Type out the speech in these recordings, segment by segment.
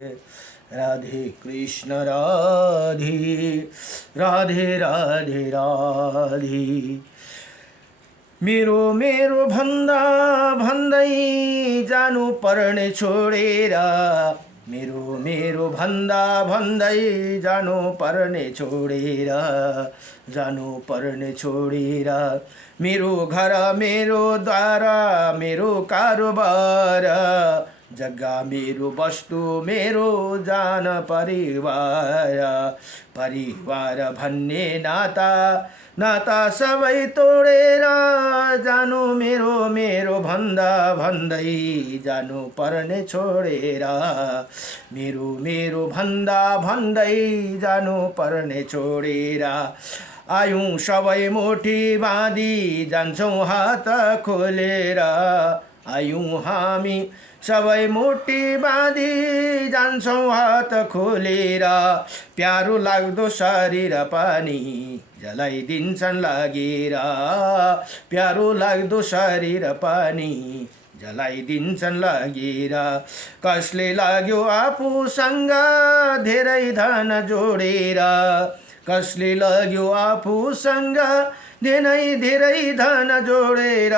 राधे कृष्ण राधे राधे राधे राधे। मेरो मेरो भन्दा भन्दै जानु पर्ने छोडेर, मेरो मेरो भन्दा भन्दै जानु पर्ने छोडेर, जानु पर्ने छोडेर। मेरो घर मेरो द्वार मेरो कारोबार, जग्गा मेरो वस्तु मेरो जान परिवार, परिवार भन्ने नाता नाता सबै तोडेर जानु मेरो मेरो भन्दा भन्दै जानु पर्ने छोडेर, मेरो मेरो भन्दा भन्दै जानु पर्ने छोडेर। आयौँ सबै मुठी बाँधी जान्छौँ हात खोलेर, आयौँ हामी सबै मुठी बाँधी जान्छौँ हात खोलेर। प्यारो लाग्दो शरीर पानी जलाइदिन्छन् लागेर, प्यारो लाग्दो शरीर पानी जलाइदिन्छन् लागेर। कसले लाग्यो आफूसँग धेरै धन जोडेर, कसले लाग्यो आफूसँग धेरै धन जोडेर,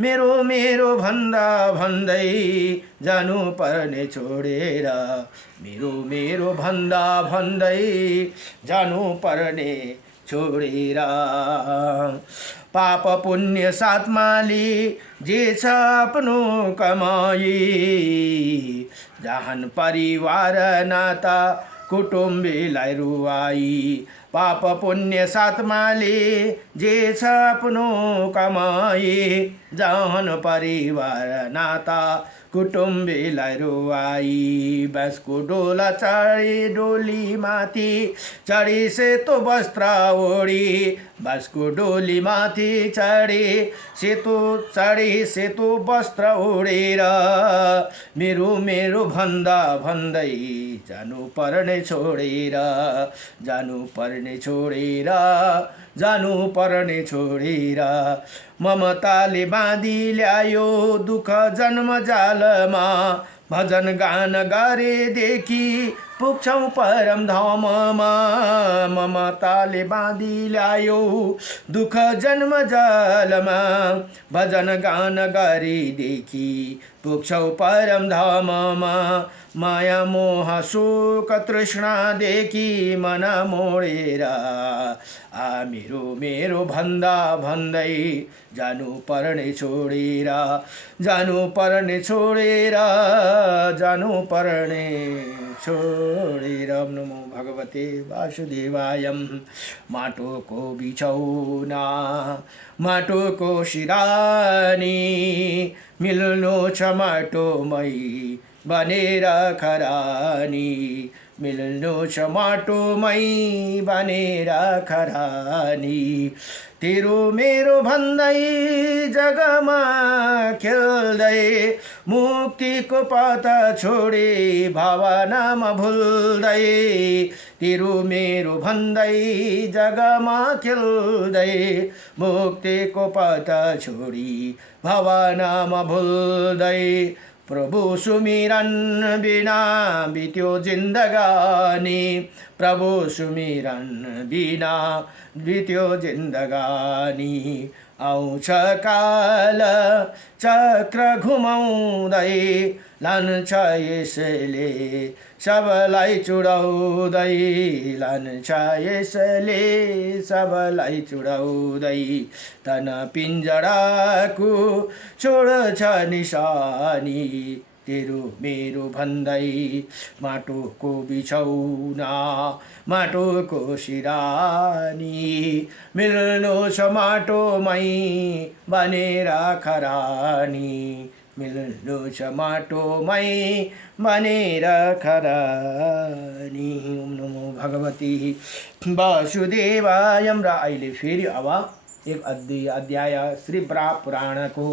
मेरो मेरो भन्दा भन्दै जानु पर्ने छोडेर, मेरो मेरो भन्दा भन्दै जानु पर्ने छोडेर। पाप पुण्य साथमा लिए जे छ आफ्नो कमाई, जहान परिवार नाता कुटुम्बीलाई रुवाई। पाप पुण्य साथमा लिए जे छ आफ्नो कमाई, जहान परिवार नाता कुटुम्बीलाई रुवाई। बाँसको डोला चढी डोली माथि चढी सेतो वस्त्र ओढी, बाँसको डोली माथि चढी सेतो वस्त्र ओढेर, मेरो मेरो भन्दा भन्दै जानु पर्ने छोडेर, जानु पर्ने छोडेर, जानु पर्ने छोडेर। ममताले बाँधी ल्यायो दुःख जन्म जालमा, भजन गान गरेदेखि पुग्छौँ परम धाममा। ममताले बाँधी ल्यायो दुःख जन्म जालमा, भजन गान गरेदेखि पुग्छौँ परम धाममा। माया मोह शोक तृष्णादेखि मन मोडेर, मेरो मेरो भन्दा भन्दै जानु पर्ने छोडेर, जानु पर्ने छोडेर, जानु पर्ने छोडेर। नमो भगवते वासुदेवाय। माटोको बिछौना माटोको सिरानी, मिल्नु छ माटोमै बनेर खरानी, मिल्नु छ माटोमै बनेर खरानी। तेरो मेरो भन्दै जगमा खेल्दै, मुक्तिको पता छोडे भावनामा भुल्दै। तेरो मेरो भन्दै जगमा खेल्दै, मुक्तिको पता छोडी भावनामा भुल्दै। प्रभु सुमिरन बिना बित्यो जिन्दगानी, प्रभु सुमिरन बिना बित्यो जिन्दगानी। आउँछ काल चक्र घुमाउँदै, लान्छ यसले सबलाई चुडाउँदै, लान्छ यसले सबलाई चुडाउँदै। तन पिञ्जडाको छोड्छ निशानी, तेरो मेरो भन्दै माटोको बिछौना माटोको सिरानी, मिल्नु छ माटोमै बनेर खरानी, मिल्नु छ माटोमै बनेर खरानी। ओम नमो भगवती वासुदेवाय। र अहिले फेरि अब एक अध्याय श्री बराह पुराणको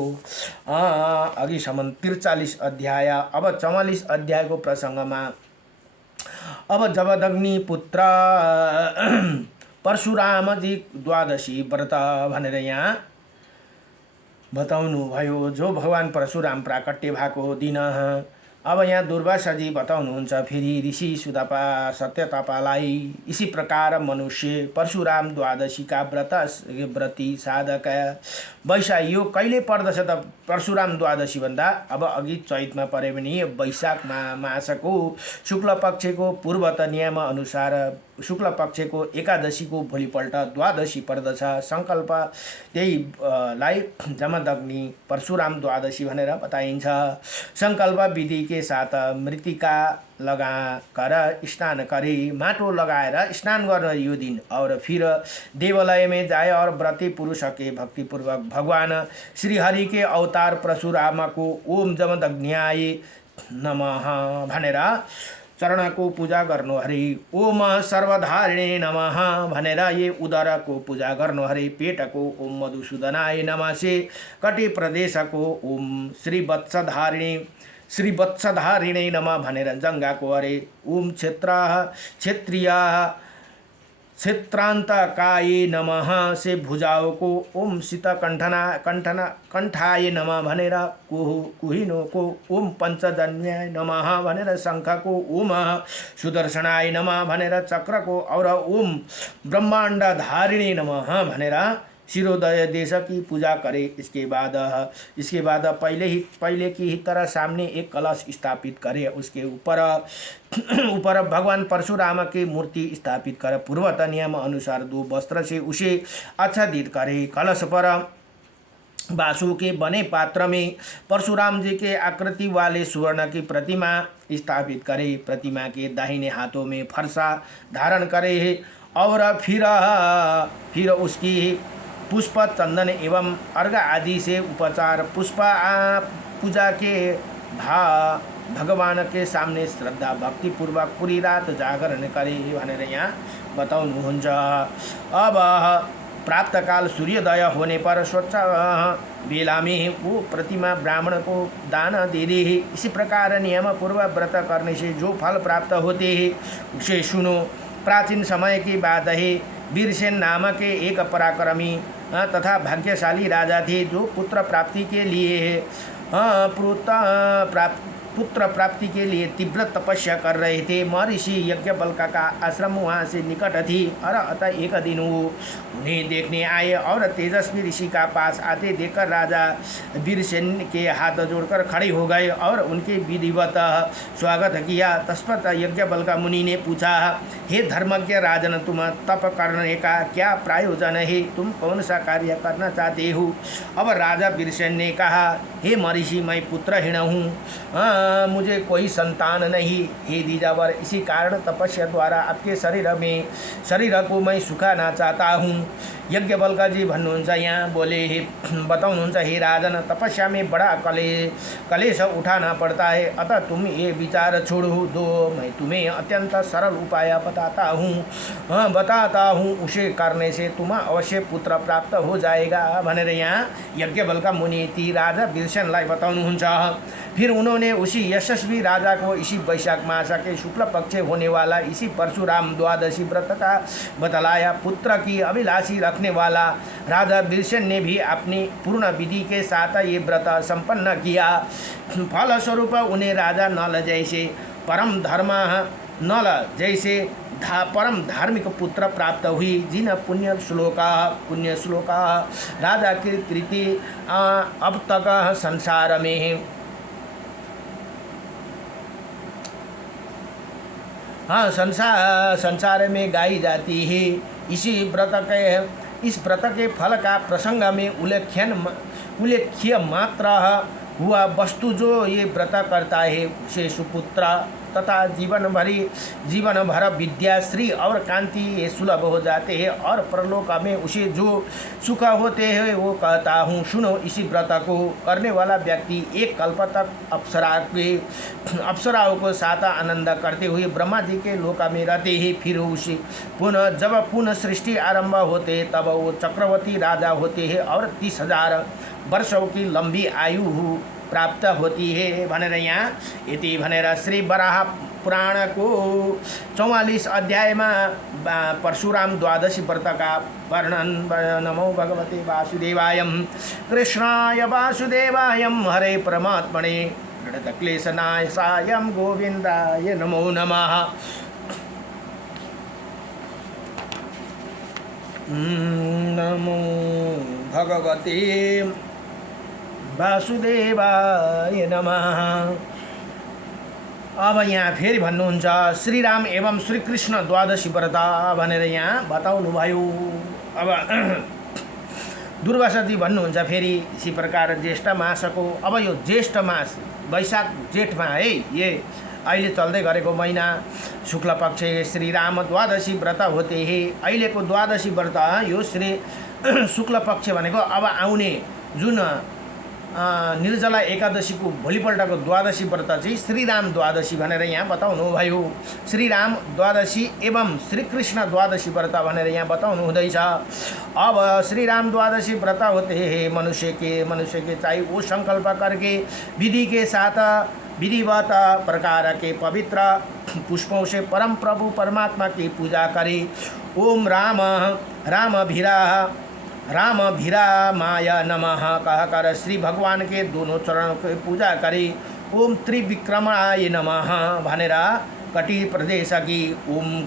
अघिसम्म 43 अध्याय, अब 44 अध्यायको प्रसङ्गमा अब जमदग्नि पुत्र परशुरामजी द्वादशी व्रत भनेर यहाँ बताउनु भयो। जो भगवान परशुराम प्राकट्य भएको दिन अब यहाँ दुर्वासा जी बताउनुहुन्छ फेरि ऋषि सुतपा सत्यतापालाई इसी प्रकार मनुष्य परशुराम द्वादशीका व्रती साधक वैशाख यो कहिले पर्दछ त परशुराम द्वादशी भन्दा अब अघि चैतमा पऱ्यो भने वैशाख मासको शुक्ल पक्षको पूर्वत नियम अनुसार शुक्ल पक्षको एकादशीको भोलिपल्ट द्वादशी पर्दछ। सङ्कल्प त्यहीलाई जमदग्नि परशुराम द्वादशी भनेर बताइन्छ। सङ्कल्प विधि के साथ मृतिका लगाकर स्नान करे, माटो लगाएर स्नान गर्न यो दिन और फिर देवालय में जाए और व्रती पुरुष के भक्तिपूर्वक भगवान श्री हरि के अवतार परशुराम को ओम जमदग्न्याय नमः भनेर चरणको पूजा गर्नु हरे। ओम सर्वधारिणे नमः भनेर ये उदरको पूजा गर्नु हरे। पेटको ओम मधुसूदनाय नमः से कटि प्रदेशको ओम श्री वत्सधारिणे नमः भनेर जङ्गाको हरे। ओम क्षेत्रीय क्षेत्रान्तकाय नमः से भुजाओं को ओम कंठाय नमः भनेर कुहिनो को ओम पंचजन्याय नमः भनेर शंख को ओम सुदर्शनाय नमः भनेर चक्र को और ओम ब्रह्मांड धारिणी नमः भनेर शिरोदय देश की पूजा करे। इसके बाद पहले की ही तरह सामने एक कलश स्थापित करे। उसके ऊपर भगवान परशुराम की मूर्ति स्थापित कर पूर्वत नियम अनुसार 2 वस्त्र से उसे आच्छादित करे। कलश पर बासु के बने पात्र में परशुराम जी के आकृति वाले सुवर्ण की प्रतिमा स्थापित करे। प्रतिमा के दाहिने हाथों में फरसा धारण करे और फिर उसकी पुष्प चंदन एवं अर्घ आदि से उपचार पुष्प पूजा के भगवान के सामने श्रद्धा भक्ति पूर्वक पूरी रात जागरण करे भनेर यहाँ बताउनुहुन्छ। अब प्राप्त काल सूर्योदय होने पर स्वच्छ बेला में वो प्रतिमा ब्राह्मण को दान दे दे। इसी प्रकार नियम पूर्व व्रत करने से जो फल प्राप्त होते हैं उसे सुनो। प्राचीन समय की बात है, वीरसेन नामक एक पराक्रमी तथा भाग्यशाली राजा थे जो पुत्र प्राप्ति के लिए तीव्र तपस्या कर रहे थे। महर्षि यज्ञवल्क्य का आश्रम वहाँ से निकट थी और अतः एक दिन वो उन्हें देखने आए और तेजस्वी ऋषि का पास आते देखकर राजा वीरसेन के हाथ जोड़कर खड़े हो गए और उनके विधिवत स्वागत किया। तत्पश्चात यज्ञवल्क्य मुनि ने पूछा, हे धर्मज्ञ राजन, तुम तप करने का क्या प्रयोजन है? तुम कौन सा कार्य करना चाहते हो? अब राजा वीरसेन ने कहा, हे महर्षि, मैं पुत्रहीन हूँ, मुझे कोई संतान नहीं। हे द्विजावर, इसी कारण तपस्या द्वारा आपके शरीर को मैं सुखाना चाहता हूँ। यज्ञवल्क्य जी भन्नुहुन्छ, यहाँ बोले बताउनुहुन्छ, हे राजन, तपस्या में बड़ा कलेश उठाना पड़ता है, अतः तुम ये विचार छोड़ दो। मैं तुम्हें अत्यंत सरल उपाय बताता हूँ, उसे करने से तुम्हें अवश्य पुत्र प्राप्त हो जाएगा भनेर यहाँ यज्ञवल्क्य मुनि ती राजा वीरसेनलाई बताउनुहुन्छ। फिर उन्होंने उसी यशस्वी राजा को इसी वैशाख मास के शुक्ल पक्ष होने वाला इसी परशुराम द्वादशी व्रत का बतलाया। पुत्र की अभिलाषी रखने वाला राजा वीरसेन ने भी अपनी पूर्ण विधि के साथ ये व्रत संपन्न किया। फलस्वरूप उन्हें राजा नल जैसे परम धार्मिक पुत्र प्राप्त हुई, जिन पुण्य श्लोक राजा की कृति अब तक संसार में संसार में गाई जाती है। इस व्रत के फल का प्रसंग में उल्लेख्य मात्र हुआ वस्तु जो ये व्रत करता है उसे सुपुत्र तथा जीवन भर विद्या, श्री और कांति ये सुलभ हो जाते हैं और परलोक में उसे जो सुख होते हैं वो कहता हूँ, सुनो। इसी व्रत को करने वाला व्यक्ति एक कल्प तक अप्सराओं को साथ आनंद करते हुए ब्रह्मा जी के लोक में रहते हैं। फिर उसे जब पुनः सृष्टि आरंभ होते तब वो चक्रवर्ती राजा होते हैं और 30,000 वर्षों की लंबी आयु प्राप्त होती है भनेर यहाँ यति भनेर श्री वराह पुराण को 44 अध्याय में परशुराम द्वादशी व्रत का वर्णन। नमो भगवते वासुदेवाय कृष्णाय वासुदेवाय हरे परमात्मने प्रणतक्लेशनाशाय गोविन्दाय नमो नमः। नमो भगवते वासुदेवाय नमः। अब यहाँ फेरि भन्नुहुन्छ श्रीराम एवं श्रीकृष्ण द्वादशी व्रत भनेर यहाँ बताउनुभयो। अब दुर्वासाजी भन्नुहुन्छ फेरि इसी प्रकार ज्येष्ठ मासको, अब यो ज्येष्ठ मास वैशाख जेठमा है, ये अहिले चल्दै गरेको महिना शुक्ल पक्ष श्रीराम द्वादशी व्रत होते हे। अहिलेको द्वादशी व्रत यो श्री शुक्ल पक्ष भनेको अब आउने जुन निर्जला एकादशीको भोलिपल्टको द्वादशी व्रत चाहिँ श्रीराम द्वादशी भनेर यहाँ बताउनुभयो। श्रीराम द्वादशी एवं श्रीकृष्ण द्वादशी व्रत भनेर यहाँ बताउनु हुँदैछ। अब श्रीराम द्वादशी व्रत होते हैं मनुष्य के चाहे वो संकल्प करके विधि के साथ विधिवत प्रकार के पवित्र पुष्पों से परम प्रभु परमात्मा की पूजा करे। ओम राम भीरा माया नमः कहकर श्री भगवान के दोनों चरणों की पूजा करे। ओम त्रिविक्रमाय नमः भनेर कटी प्रदेश की ओम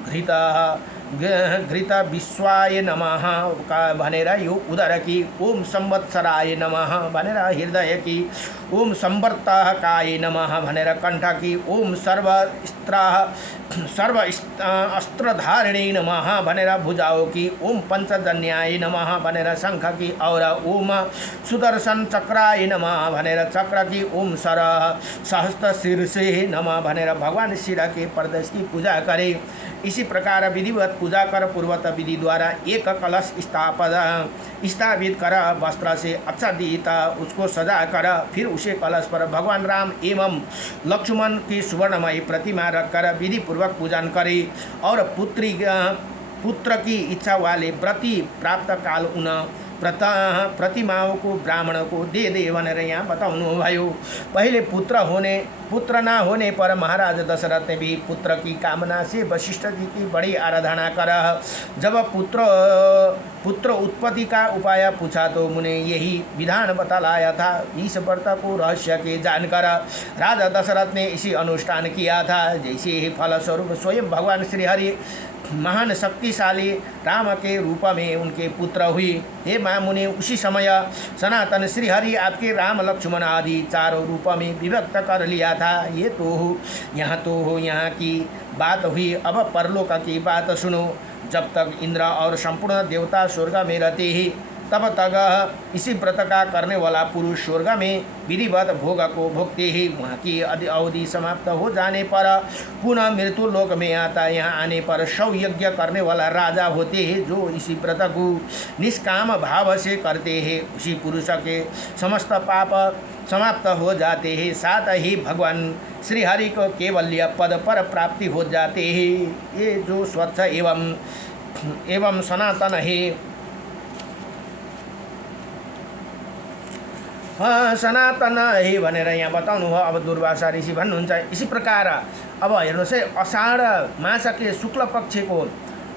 घृत विश्वाय नमः भनेर यो उदर की ओम संवत्सराय नमः भनेर हृदय की ओम संवर्तकाय नमः भनेर कंठ की ओम सर्व अस्त्रधारिणी नमः भनेर भुजाओं की ओम पंचजन्याय नमः भनेर शंख की और ओम सुदर्शन चक्राय नमः भनेर चक्र की ओम सहस्त्र शीर्षे नमः भनेर भगवान शिव के प्रदेश की पूजा करे। इसी प्रकार विधिवत पूजा कर पूर्वत विधि द्वारा एक कलश स्थापित कर वस्त्र से आच्छादित उसको सजा कर फिर उसे कलश पर भगवान राम एवं लक्ष्मण की सुवर्णमयी प्रतिमा रखकर विधि पूर्वक पूजन करे और पुत्र की इच्छा वाले व्रती प्राप्त काल उन प्रतिमाओं को ब्राह्मण को दे भनेर यहाँ बताउनु भयो। पहले पुत्र न होने पर महाराज दशरथ ने भी पुत्र की कामना से वशिष्ठ जी की बड़ी आराधना कर। जब पुत्र उत्पत्ति का उपाय पूछा तो मुने यही विधान बतलाया था। इस व्रत को रहस्य के जानकर राजा दशरथ ने इसी अनुष्ठान किया था। जैसे ही फलस्वरूप स्वयं भगवान श्रीहरि महान शक्तिशाली राम के रूप में उनके पुत्र हुई। हे महामुनि, उसी समय सनातन श्रीहरि आपके राम लक्ष्मण आदि चारों रूप में विभक्त कर लिया था। ये तो यहाँ की बात हुई। अब परलोक की बात सुनो। जब तक इंद्र और संपूर्ण देवता स्वर्ग में रहते ही तब तक इसी व्रत का करने वाला पुरुष स्वर्ग में विधिवत भोग को भोगते ही वहाँ की अवधि समाप्त हो जाने पर पुनः मृत्यु लोक में आता। यहाँ आने पर शव यज्ञ करने वाला राजा होते हैं जो इसी व्रत को निष्काम भाव से करते हैं। उसी पुरुष के समस्त पाप समाप्त हो जाते हैं। साथ ही भगवान श्रीहरि को केवल्य पद पर प्राप्ति हो जाते हैं। ये जो स्वच्छ एवं सनातन है, सनातन है भनेर यहाँ बताउनु हो। अब दुर्वासा ऋषि भन्नुहुन्छ इसी प्रकार अब हेर्नुहोस् है, अषाढ मासके शुक्ल पक्षको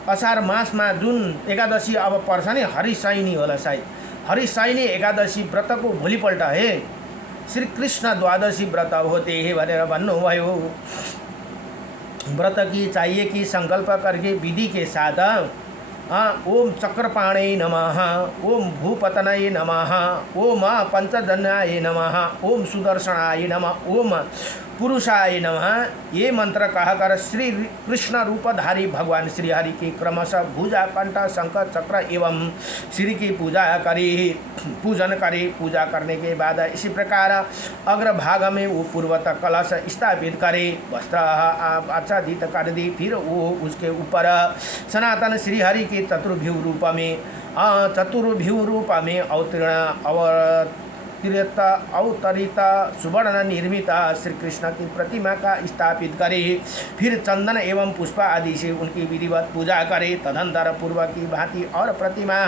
अषाढ मासमा जुन एकादशी अब पर्छ नि, हरिशयनी होला सायद, हरिशयनी एकादशी व्रतको भोलिपल्ट है श्री कृष्ण द्वादशी व्रत होते हैं भनेर भन्नुभयो। व्रत की चाहिए कि संकल्प करके विधि के साथ ओम चक्रपाणे नमः, ओम भूपतनये नमः, ओम पंचजन्याय नमः, ओम सुदर्शनाय नमः, ओम पुरुषाय नमः, ये मंत्र कहकर श्री कृष्ण रूपधारी भगवान श्रीहरि की क्रमशः भुजा कंठ शंख चक्र एवं श्री की पूजन करे। पूजा करने के बाद इसी प्रकार अग्रभाग में वो पूर्वत कलश स्थापित करे, वस्त्र आच्छादित कर दी। फिर वो उसके ऊपर सनातन श्रीहरि के चतुर्भुज रूप में अवतरित सुवर्ण निर्मित श्री कृष्ण की प्रतिमा का स्थापित करे। फिर चंदन एवं पुष्प आदि से उनकी विधिवत पूजा करे। तदंतर पूर्व की भांति और प्रतिमा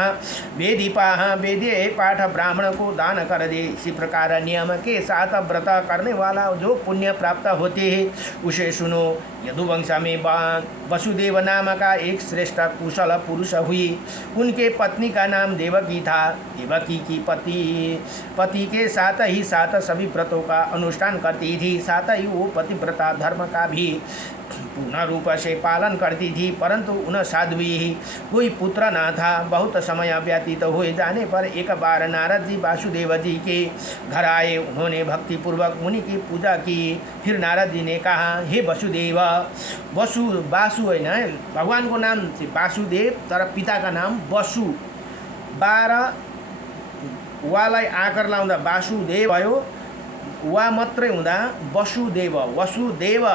वेदी पाठ ब्राह्मण को दान कर दे। इसी प्रकार नियम के साथ व्रत करने वाला जो पुण्य प्राप्त होते हैं उसे सुनो। यदुवंश में वसुदेव नाम का एक श्रेष्ठ कुशल पुरुष हुई। उनके पत्नी का नाम देवकी था। देवकी की पति के साथ ही साथ सभी व्रतों का अनुष्ठान करती थी, साथ ही वो पतिव्रता धर्म का भी पूर्ण रूप से पालन करती थी, परंतु उन साध्वी कोई पुत्र न था। बहुत समय व्यतीत हुए जाने पर एक बार नारद जी वासुदेव जी के घर आए। उन्होंने भक्तिपूर्वक मुनि की पूजा की। फिर नारद जी ने कहा, हे वसुदेव, वासु होइन, भगवान को नाम वासुदेव तर पिता का नाम वसु। 12 वालाई आकर लाउँदा वासुदेव भयो, वा मात्रै हुँदा वसुदेव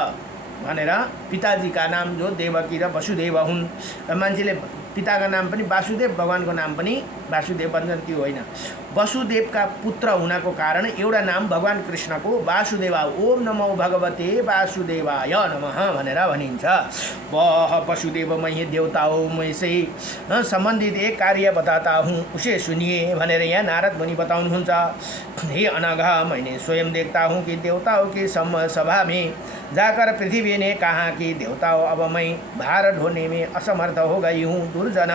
भनेर पिताजी का नाम जो देवकी र वसुदेव हुन्। मान्छेले पिताका नाम पनि वासुदेव, भगवानको नाम पनि वासुदेव भन्छन्, त्यो होइन। वसुदेवका पुत्र हुनको कारण एउटा नाम भगवान कृष्णको वासुदेवा, ओम नमो भगवते वासुदेवाय नमः भनेर भनिन्छ। वह वसुदेव मैं देवताओं में से संबंधित एक कार्य बताता हूँ, उसे सुनिए भनेर यहाँ नारद मुनि बताउनुहुन्छ। हे अनघा, मैंने स्वयं देखता हूँ कि देवताओं की सभा में जाकर पृथ्वी ने कहा कि देवताओं, अब मैं भार ढोने में असमर्थ हो गई हूँ। दुर्जन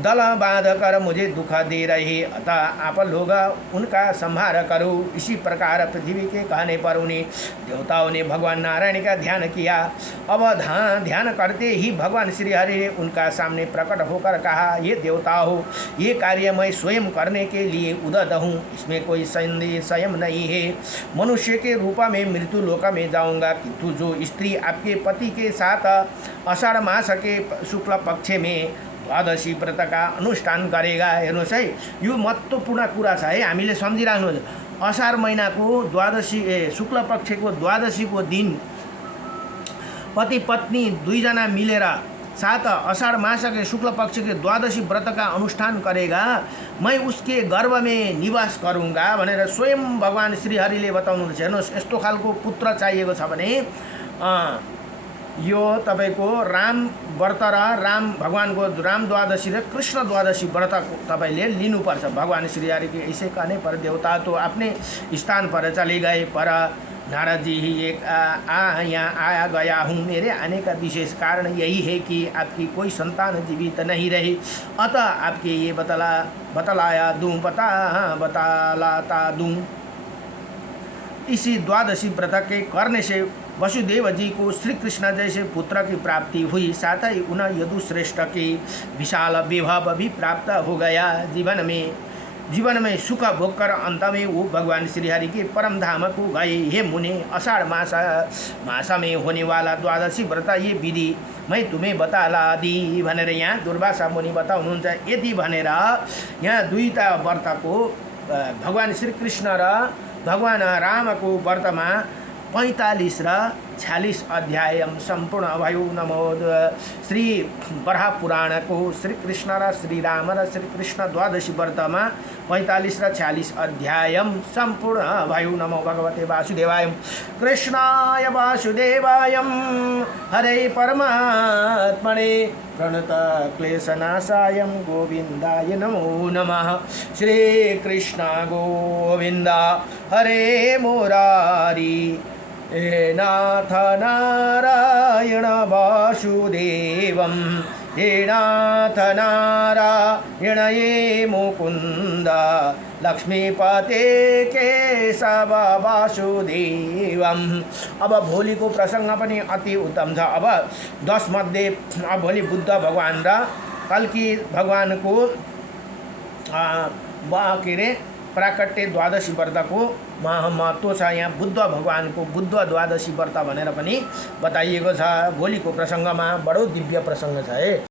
दल बांध कर मुझे दुख दे रहे, अतः आप लोग उनका संहार करो। इसी प्रकार पृथ्वी के कहने पर उन्हें देवताओं ने भगवान नारायण का ध्यान किया। अब ध्यान करते ही भगवान श्री हरि ने उनका सामने प्रकट होकर कहा, ये देवताओं, ये कार्य मैं स्वयं करने के लिए उद्यत हूँ, इसमें कोई संशय नहीं है। मनुष्य के रूप में मृत्यु लोक में जाऊँगा, किंतु जो स्त्री आपके पति के साथ आषाढ़ मास के शुक्ल पक्ष में द्वादशी व्रत का अनुष्ठान गरेगा। हेर्नुहोस् है, यो महत्त्वपूर्ण कुरा छ है, हामीले सम्झिराख्नुहोस्। असार महिनाको द्वादशी शुक्ल पक्षको द्वादशीको दिन पति पत्नी दुईजना मिलेर साथ आषाढ़ मास के शुक्ल पक्ष के द्वादशी व्रत का अनुष्ठान करेगा, मैं उसके गर्भ में निवास करूँगा भनेर स्वयं भगवान श्री हरिले बताउनुहुन्छ। हेर्नुहोस्, यस्तो खालको पुत्र चाहिएको छ भने यो तपाईको राम व्रत र राम भगवानको राम द्वादशी र कृष्ण द्वादशी व्रत तपाईले लिनुपर्छ। भगवान श्री हरि के ऐसे कहने पर देवता तो अपने स्थान पर चले गए, पर नारद जी ही एक यहाँ आया गया हूँ। मेरे आने का विशेष कारण यही है कि आपकी कोई संतान जीवित नहीं रही, अतः आपके ये बतलाता दूँ। इसी द्वादशी व्रत के करने से वसुदेव जी को श्री कृष्ण जैसे पुत्र की प्राप्ति हुई, साथ ही उन्हें यदुश्रेष्ठ की विशाल वैभव भी प्राप्त हो गया। जीवन में सुख भोग कर अंत में वो भगवान श्री हरि के परम धाम को गए। हे मुनि, आषाढ़ मास में होने वाला द्वादशी व्रत ये विधि मैं तुम्हें बताला दी भनेर यहाँ दुर्वासा मुनि बताउनुहुन्छ। यति भनेर यहाँ दुईटा व्रतको भगवान श्री कृष्ण र भगवान रामको व्रतमा 45 र 46 अध्याय सम्पूर्ण भयो। नमो श्री बराह पुराणको श्री कृष्ण र श्री राम र श्री कृष्ण द्वादशी व्रतमा 45 र 46 अध्याय सम्पूर्ण भयो। नमो भगवते वासुदेवाय, कृष्णाय वासुदेवाय, हरे परमात्मने प्रणत क्लेशनाशाय गोविन्दाय नमो नमः। श्री कृष्ण गोविन्द हरे मुरारी, हे नाथ नारायण वासुदेवं, हे नाथ नारायण ये मुकुन्द, लक्ष्मीपते केशव वासुदेवम्। अब भोलिको प्रसंग पनि अति उत्तम छ। अब 10 मध्ये अब भोलि बुद्ध भगवान र कल्की भगवानको के अरे प्राकट्य द्वादशी व्रतको महत्त्व छ। यहाँ बुद्ध भगवानको बुद्ध द्वादशी व्रत भनेर पनि बताइएको छ। भोलिको प्रसङ्गमा बडो दिव्य प्रसङ्ग छ है।